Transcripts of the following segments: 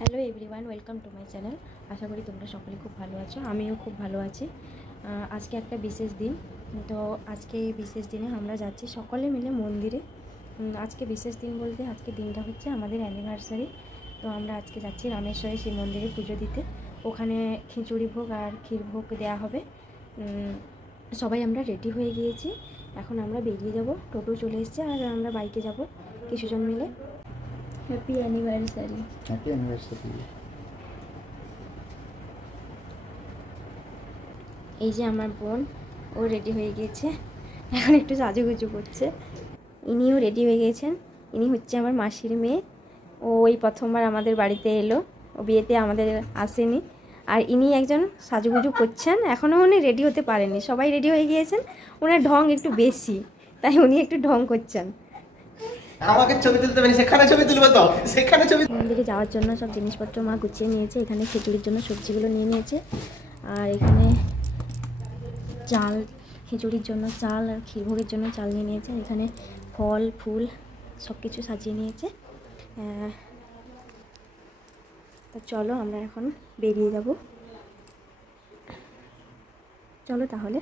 Hello everyone, welcome to my channel. আশা করি তোমরা সকলে খুব ভালো আছো, আমিও খুব ভালো আছি। আজকে একটা বিশেষ দিন। তো আজকে এই বিশেষ দিনে আমরা যাচ্ছি সকলে মিলে মন্দিরে। আজকে বিশেষ দিন বলতে আজকে দিনটা হচ্ছে আমাদের অ্যানিভার্সারি। তো আমরা আজকে যাচ্ছি রামেশ্বরে শিব মন্দিরে পুজো দিতে। ওখানে খিচুড়ি ভোগ আর ক্ষীর ভোগ দেওয়া হবে। সবাই আমরা রেডি হয়ে গিয়েছি, এখন আমরা বেরিয়ে যাব। টোটো চলে এসেছে আর আমরা বাইকে যাব কিছুজন মিলে। Happy anniversary. Happy anniversary. এই যে আমার বোন, ও রেডি হয়ে গিয়েছে, এখন একটু সাজুগুজু করছে। ইনিও রেডি হয়ে গিয়েছেন। ইনি হচ্ছে আমার মাসির মেয়ে। ও ওই প্রথমবার আমাদের বাড়িতে এলো, ও বিয়েতে আমাদের আসেনি। আর ইনি একজন সাজুগুজু করছেন, এখনও উনি রেডি হতে পারেনি। সবাই রেডি হয়ে গিয়েছেন, ওনার ঢং একটু বেশি, তাই উনি একটু ঢং করছেন। আমাকে ছবি তুলতে পারি, সেখানে ছবি তুলবো তো, সেখানে ছবি। মন্দিরে যাওয়ার জন্য সব জিনিসপত্র মা গুছিয়ে নিয়েছে। এখানে খিচুড়ির জন্য সবজিগুলো নিয়ে নিয়েছে, আর এখানে চাল, খিচুড়ির জন্য চাল আর ক্ষীরভোগের জন্য চাল নিয়ে নিয়েছে। এখানে ফল ফুল সব কিছু সাজিয়ে নিয়েছে। তো চলো আমরা এখন বেরিয়ে যাব। চলো তাহলে।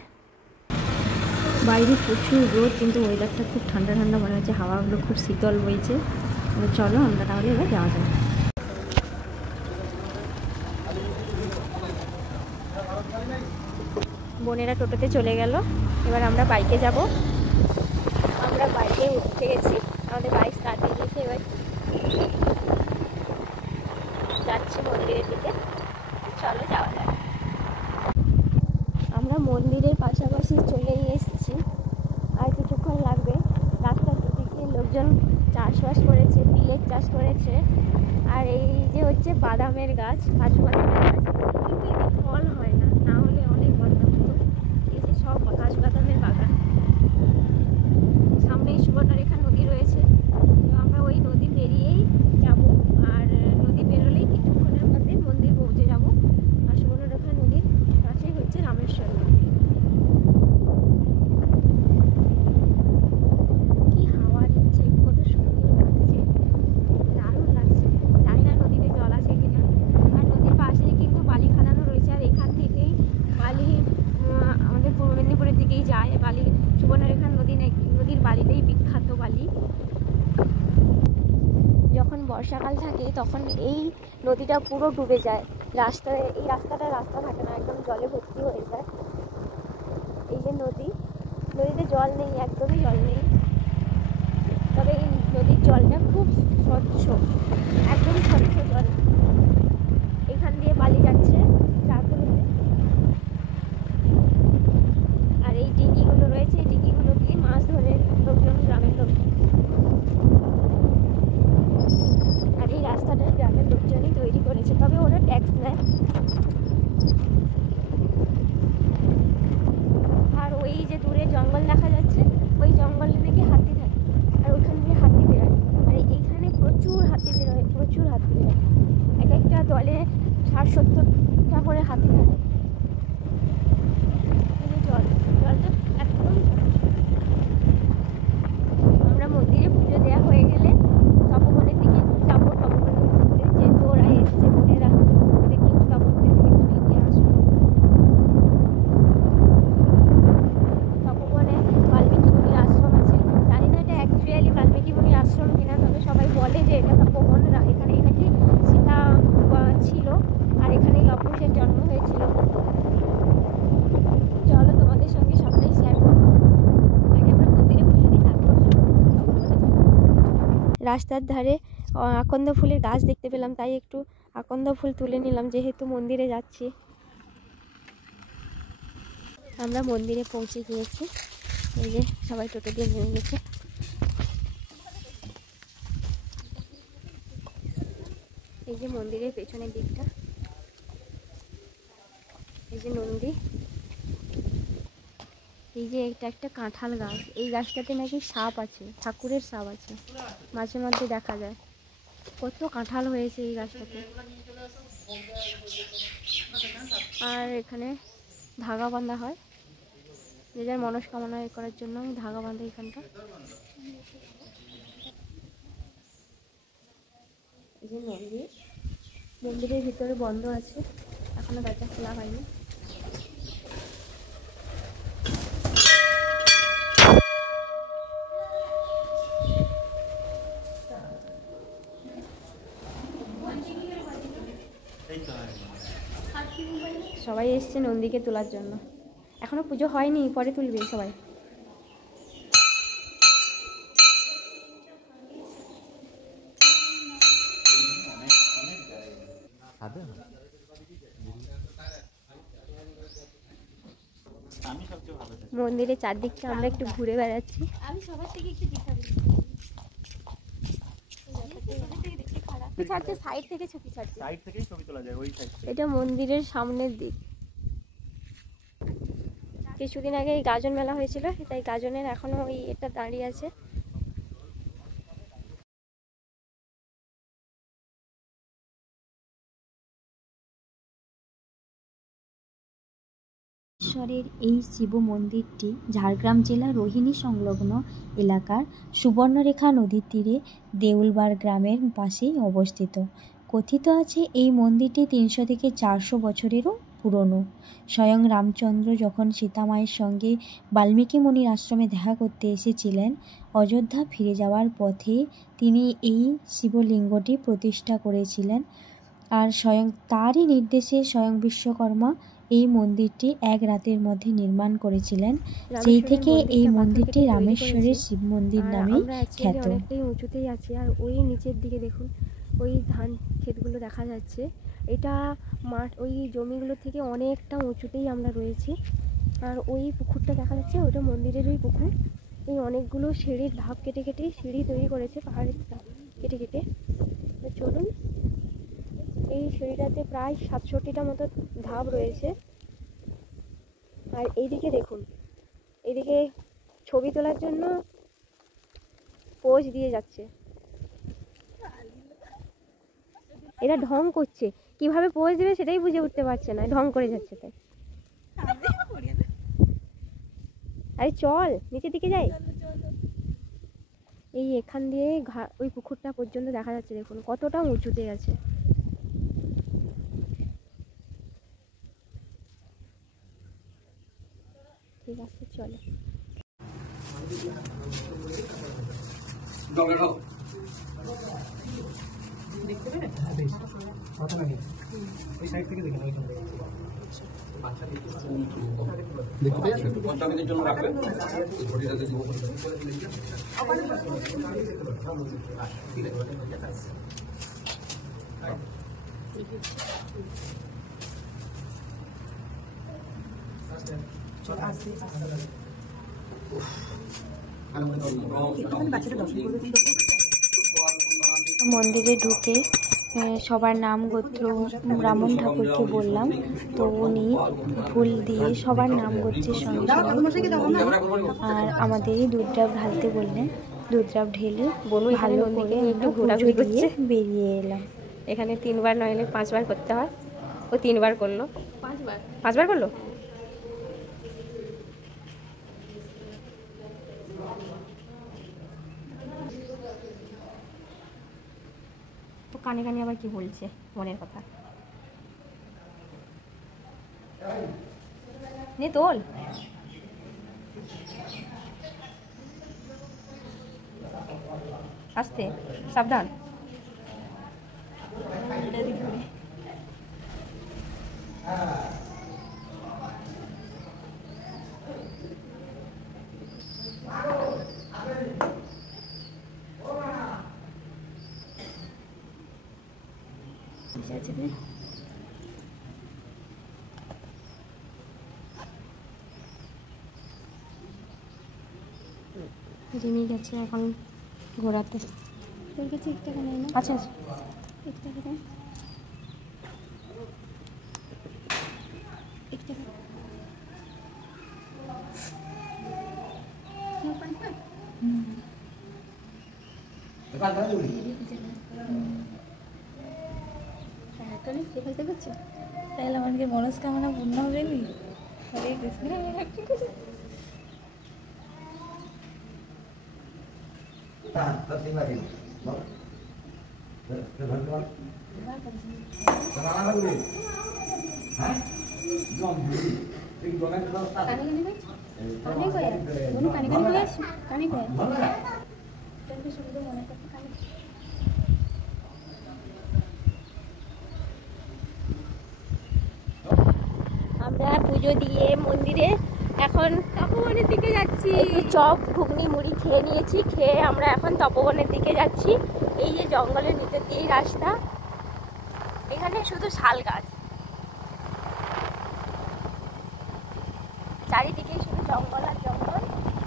বাইরে প্রচুর রোদ, কিন্তু ওয়েদারটা খুব ঠান্ডা ঠান্ডা মনে হচ্ছে, হাওয়াগুলো খুব শীতল বইছে। চলো আমরা তাহলে এবার যাওয়া যাবে। বোনেরা টোটোতে চলে গেল, এবার আমরা বাইকে যাব। আমরা বাইকে উঠে গেছি, আমাদের বাইক স্টার্ট হয়ে গেছে। এবার যাচ্ছি মন্দিরের দিকে, চলো যাওয়া যাক। আমরা মন্দিরের পাশাপাশি চলেই এসেছি, আর কিছুক্ষণ লাগবে। রাস্তার দিকে লোকজন চাষবাস করেছে, তিলের চাষ করেছে। আর এই যে হচ্ছে বাদামের গাছ, কাজু বাদামের গাছ, কিন্তু এতে ফল হয় না, না হলে অনেক বাদাম হতো। এই যে সব কাজু বাদামের বাগান। সামনেই সুবর্ণরেখা নদী রয়েছে, তো আমরা ওই নদী পেরিয়েই যাব। আর নদী পেরোলেই কিছুক্ষণের মধ্যে মন্দির পৌঁছে যাব। আর সুবর্ণরেখা নদীর পাশেই হচ্ছে রামেশ্বর মন্দির। কি হাওয়া দিচ্ছে, কত সুন্দর লাগছে, দারুণ লাগছে। জানি না নদীতে জল আছে কিনা। আর নদীর পাশেই কিন্তু বালি খাদানো রয়েছে, আর এখান থেকেই বালি আমাদের পূর্ব মেদিনীপুরের দিকেই যায় বালি। সুবর্ণরেখা নদীর বালিতেই বিখ্যাত বালি। যখন বর্ষাকাল থাকে তখন এই নদীটা পুরো ডুবে যায়। এই রাস্তাটা থাকে না, একদম জলে ভর্তি হয়ে যায়। এই যে নদীতে জল নেই, একদমই জল নেই। তবে এই নদীর জলটা খুব স্বচ্ছ, একদম স্বচ্ছ জল। এখান দিয়ে বালি যাচ্ছে চারদিকে। আর এই ডিঙ্গিগুলো রয়েছে, এই ডিঙ্গিগুলো দিয়ে মাছ ধরে লোকজন, গ্রামের লোকজন। আর এই রাস্তাটা গ্রামের লোকজনই তৈরি করেছে, তবে ওরা ট্যাক্স নেয়। আর ওই যে দূরে জঙ্গল দেখা যাচ্ছে, ওই জঙ্গলে নাকি হাতি থাকে, আর ওইখান দিয়ে হাতি বেরোয়। আর এইখানে প্রচুর হাতি বেরোয়। এক একটা দলে 60-70টা করে হাতি থাকে। জলটা একদম। আমরা মন্দিরে পুজো দেওয়া হয়ে গেলে তপবনের দিকে একটু যাবো, তপবনে ঘুরতে। যেহেতু ওরা এসছে বোনেরা, ওদেরকে একটু তপবনের দিকে ঘুরে নিয়ে আসবো। তপবনে বাল্মীকি মুনির আশ্রম আছে। জানি না এটা অ্যাকচুয়ালি বাল্মীকি মুনির আশ্রম কিনা, তবে সবাই বলে যে এটা তপবনরা। এখানেই নাকি সীতা ছিল, আর এখানেই লব কুশের জন্ম হয়েছিল। চলো তোমাদের সঙ্গে সবটাই শেয়ার করবো। আগে আমরা মন্দিরে পুজো দিই, তারপর রাস্তার ধারে আকন্দ ফুলের গাছ দেখতে পেলাম, তাই একটু আকন্দ ফুল তুলে নিলাম, যেহেতু মন্দিরে যাচ্ছি। আমরা মন্দিরে পৌঁছে গিয়েছি। এই যে সবাই টোটো দিয়ে নেমে গেছে। এই যে মন্দিরের পেছনের দিকটা, এই যে নন্দী। এই যে এটা একটা কাঁঠাল গাছ, এই গাছটাতে নাকি সাপ আছে, ঠাকুরের সাপ আছে, মাঝে মধ্যে দেখা যায়। কত কাঁঠাল হয়েছে এই গাছটাতে। আর এখানে ধাগা বাঁধা হয়, যে যার মনস্কামনা করার জন্য ধাগা বাঁধে এখানটা। এই যে মন্দির। মন্দিরের ভিতরে বন্ধ আছে, এখনো দরজা খোলা হয়নি। সবাই এসছে নন্দীকে তোলার জন্য, এখনো পুজো হয়নি, পরে তুলবে সবাই। মন্দিরের চারদিকটা আমরা একটু ঘুরে বেড়াচ্ছি। আমি সবার থেকে একটু দেখাবো, সাইড থেকে ছবি ছাড়ছে, সাইড থেকেই ছবি তোলা যায় ওই সাইড থেকে। এটা মন্দিরের সামনের দিক। কিছুদিন আগে এই গাজন মেলা হয়েছিল, তাই গাজনের এখনো ওই এটা দাঁড়িয়ে আছে। ঈশ্বরের এই শিব মন্দিরটি ঝাড়গ্রাম জেলার রোহিণী সংলগ্ন এলাকার সুবর্ণরেখা নদীর তীরে দেউলবাড় গ্রামের পাশেই অবস্থিত। কথিত আছে এই মন্দিরটি 300 থেকে 400 বছরেরও পুরনো। স্বয়ং রামচন্দ্র যখন সীতামায়ের সঙ্গে বাল্মীকি মুনির আশ্রমে দেখা করতে এসেছিলেন, অযোধ্যা ফিরে যাওয়ার পথে তিনি এই শিবলিঙ্গটি প্রতিষ্ঠা করেছিলেন। আর স্বয়ং তারই নির্দেশে স্বয়ং বিশ্বকর্মা এই মন্দিরটি এক রাতের মধ্যে নির্মাণ করেছিলেন। সেই থেকে এই মন্দিরটি রামেশ্বরের শিব মন্দির নামেই খ্যাত। অনেকটাই উঁচুতেই আছে, আর ওই নিচের দিকে দেখুন ওই ধান ক্ষেতগুলো দেখা যাচ্ছে। এটা মাঠ, ওই জমিগুলো থেকে অনেকটা উঁচুতেই আমরা রয়েছি। আর ওই পুকুরটা দেখা যাচ্ছে, ওটা মন্দিরের ওই পুকুর। এই অনেকগুলো সিঁড়ির ধাপ কেটে কেটে সিঁড়ি তৈরি করেছে, পাহাড়ের ধাপ কেটে কেটে। চলুন, এই সিঁড়িটাতে প্রায় 67টা মতো ধাপ রয়েছে। আর এইদিকে দেখুন, এইদিকে ছবি তোলার জন্য পোজ দিয়ে যাচ্ছে। এরা ঢং করছে, কিভাবে পোজ দেবে সেটাই বুঝে উঠতে পারছে না, ঢং করে যাচ্ছে। তাই আরে চল নিচের দিকে যাই। এই এখান দিয়ে ওই পুকুরটা পর্যন্ত দেখা যাচ্ছে, দেখুন কতটা উঁচুতে আছে। ঠিক আছে, চলো। দেখতে পেলে ওই সাইড থেকে দেখেন, ওইখান থেকে দেখতে পেয়েছেন। পঞ্চমীদের জন্য রাখবেন ঘটিটাতে দিব মন্দিরে ঢুকে সবার নাম গোত্র ব্রাহ্মণ ঠাকুরকে বললাম, তো উনি ফুল দিয়ে সবার নাম গোত্রের সঙ্গে আর আমাদেরই দুধডাব ঢালতে বললেন। দুধডাব ঢেলে ভালো করে একটু ঘোরাঘুরি দিয়ে বেরিয়ে এলাম। এখানে 3 বার নইলে 5 বার করতে হয়। ও 3 বার করলো, 5 বার করলো। তো কানে কানে আবার কি বলছে মনের কথা, নে তোল। আস্তে, সাবধান। রিমি গেছে এখন ঘোরাতে। তোর কাছে 1 টাকা নেই না? আচ্ছা আচ্ছা, 1 টাকা দেন, 1 টাকা। তাহলে আমাকে মনস্কামনা পূর্ণ হবে নি। হরে কৃষ্ণ। আমরা পুজো দিয়ে মন্দিরে এখন তপবনের দিকে যাচ্ছি। একটু চপ ঘুগনি মুড়ি খেয়ে নিয়েছি, খেয়ে আমরা এখন তপবনের দিকে যাচ্ছি। এই যে জঙ্গলের ভিতর দিয়েই রাস্তা, এখানে শুধু শাল গাছ, চারিদিকে শুধু জঙ্গল আর জঙ্গল।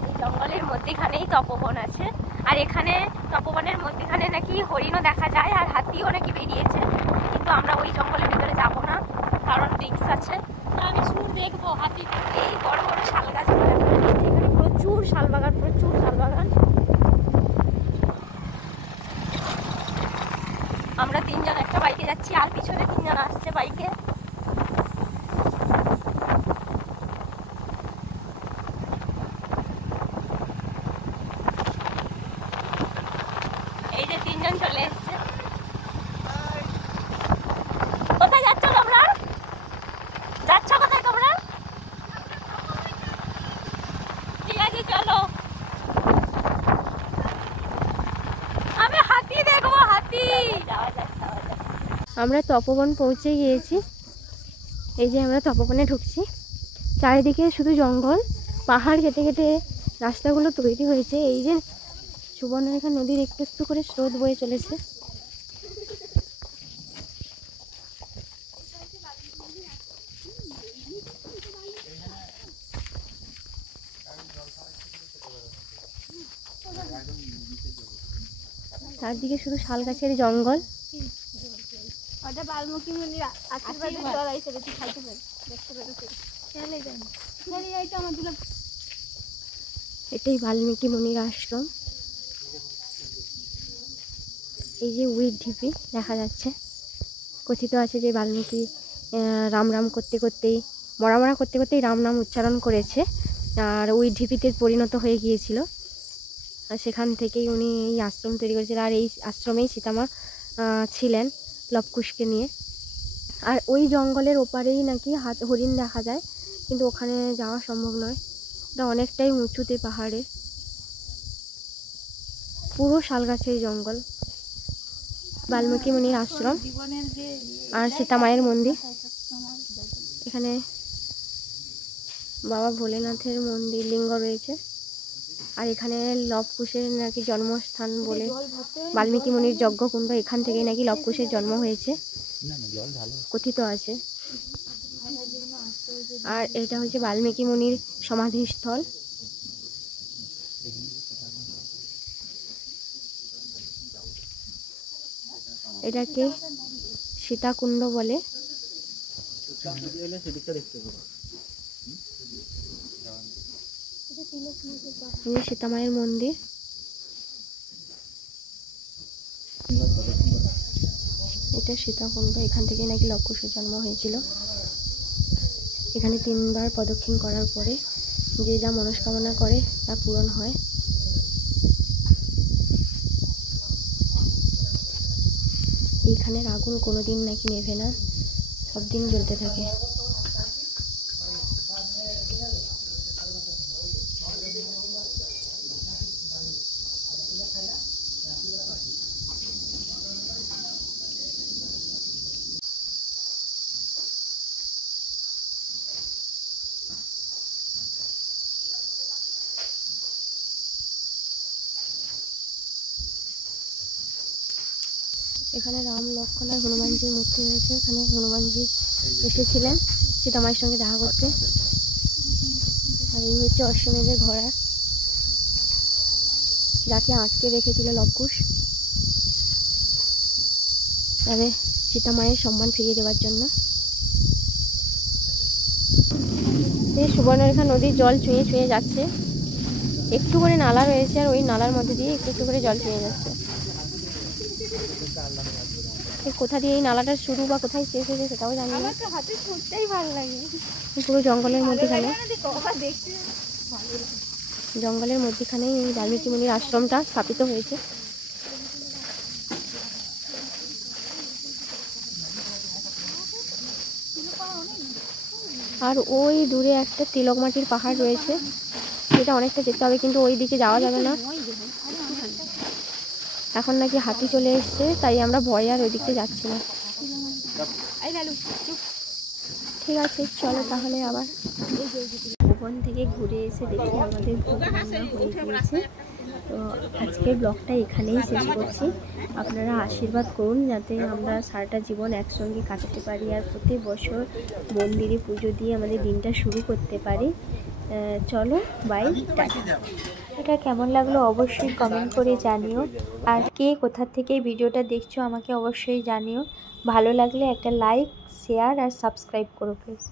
এই জঙ্গলের মধ্যেখানেই তপবন আছে, আর এখানে তপবনের মধ্যেখানে নাকি হরিণও দেখা যায় আর হাতিও নাকি বেরিয়েছে, কিন্তু আমরা ওই জঙ্গলের ভিতরে যাব না, কারণ রিস্ক আছে। আমি সুর দেখবো হাতি। এই বড় বড় শাল গাছ এখানে, প্রচুর শালবাগান, প্রচুর শালবাগান। আমরা তিনজন একটা বাইকে যাচ্ছি, আর পিছনে তিনজন আসছে বাইকে। এই যে তিনজন চলে এসছে। কোথায় যাচ্ছ তোমরা? যাচ্ছ কোথায় তোমরা? ঠিক আছে চলো, আমি হাতি দেখবো, হাতি। আমরা তপবন পৌঁছে গিয়েছি। এই যে আমরা তপবনে ঢুকছি, চারিদিকে শুধু জঙ্গল, পাহাড় কেটে কেটে রাস্তাগুলো তৈরি হয়েছে। এই যে সুবর্ণরেখা নদীর একটু একটু করে স্রোত বয়ে চলেছে। চারদিকে শুধু শাল গাছের জঙ্গল। বাল্মীকি মুনির আশীর্বাদের জল আইছে, বেশি খাইতে পারে, দেখতে পারে। এটাই বাল্মীকি মুনির আশ্রম। এই যে উইড ঢিপি দেখা যাচ্ছে। কথিত আছে যে বাল্মীকি রাম রাম করতে করতেই, মরা মরা করতে করতেই রাম নাম উচ্চারণ করেছে, আর উইড ঢিপিতে পরিণত হয়ে গিয়েছিল। আর সেখান থেকেই উনি এই আশ্রম তৈরি করেছিলেন, আর এই আশ্রমেই সীতামা ছিলেন লবকুশকে নিয়ে। আর ওই জঙ্গলের ওপারেই নাকি হরিণ দেখা যায়, কিন্তু ওখানে যাওয়া সম্ভব নয়, ওটা অনেকটাই উঁচুতে পাহাড়ে। পুরো শালগাছের জঙ্গল। বাল্মীকি মুনির আশ্রম আর সীতামায়ের মন্দির। এখানে বাবা ভোলেনাথের মন্দির লিঙ্গ রয়েছে। আর এখানে লবকুশের নাকি জন্মস্থান বলে, বাল্মীকি মুনির যজ্ঞকুণ্ড, এখান থেকেই নাকি লবকুশের জন্ম হয়েছে কথিত আছে। আর এটা হচ্ছে বাল্মীকি মুনির সমাধিস্থল। এটাকে সীতাকুণ্ড বলে। সীতামায়ের মন্দির। এটা সীতাকুণ্ড, এখান থেকে নাকি লবকুশের জন্ম হয়েছিল। এখানে 3 বার প্রদক্ষিণ করার পরে যে যা মনস্কামনা করে তা পূরণ হয়। এইখানের আগুন কোনোদিন নাকি নেভে না, সব দিন জ্বলতে থাকে। এখানে রাম, লক্ষ্মণ আর হনুমানজির মূর্তি রয়েছে। এখানে হনুমানজি এসেছিলেন সীতামায়ের সঙ্গে দেখা করতে। আর এই হচ্ছে অশ্বমেধের ঘোড়া, যাকে আটকে রেখেছিল লবকুশ, তবে সীতামায়ের সম্মান ফিরিয়ে দেওয়ার জন্য। এই সুবর্ণরেখা নদীর জল ছুঁয়ে ছুঁয়ে যাচ্ছে। একটু করে নালা রয়েছে, আর ওই নালার মধ্যে দিয়ে একটু একটু করে জল ছুঁয়ে যাচ্ছে। কোথা দিয়ে এই নালাটা শুরু বা কোথায় শেষ হয়েছে সেটাও জানি না। পুরো জঙ্গলের মধ্যেখানে, জঙ্গলের মধ্যেখানেই এই বাল্মীকি মুনির আশ্রমটা স্থাপিত হয়েছে। আর ওই দূরে একটা তিলকমাটির পাহাড় রয়েছে, যেটা অনেকটা যেতে হবে, কিন্তু ওই দিকে যাওয়া যাবে না, এখন নাকি হাতি চলে এসছে, তাই আমরা ভয়ে আর ওই দিকে যাচ্ছি না। ঠিক আছে, চলো তাহলে আবার। ভুবন থেকে ঘুরে এসে দেখি আমাদের ভোগ রান্না হয়ে গিয়েছে। তো আজকের ব্লগটা এখানেই শেষ করছি। আপনারা আশীর্বাদ করুন যাতে আমরা সারাটা জীবন একসঙ্গে কাটাতে পারি আর প্রতি বছর মন্দিরে পুজো দিয়ে আমাদের দিনটা শুরু করতে পারি। চলো, বাই, টাটা। এটা কেমন লাগলো অবশ্যই কমেন্ট করে জানিও, আর কে কোথা থেকে ভিডিওটা দেখছো আমাকে অবশ্যই জানিও। ভালো লাগলে একটা লাইক, শেয়ার আর সাবস্ক্রাইব করো প্লিজ।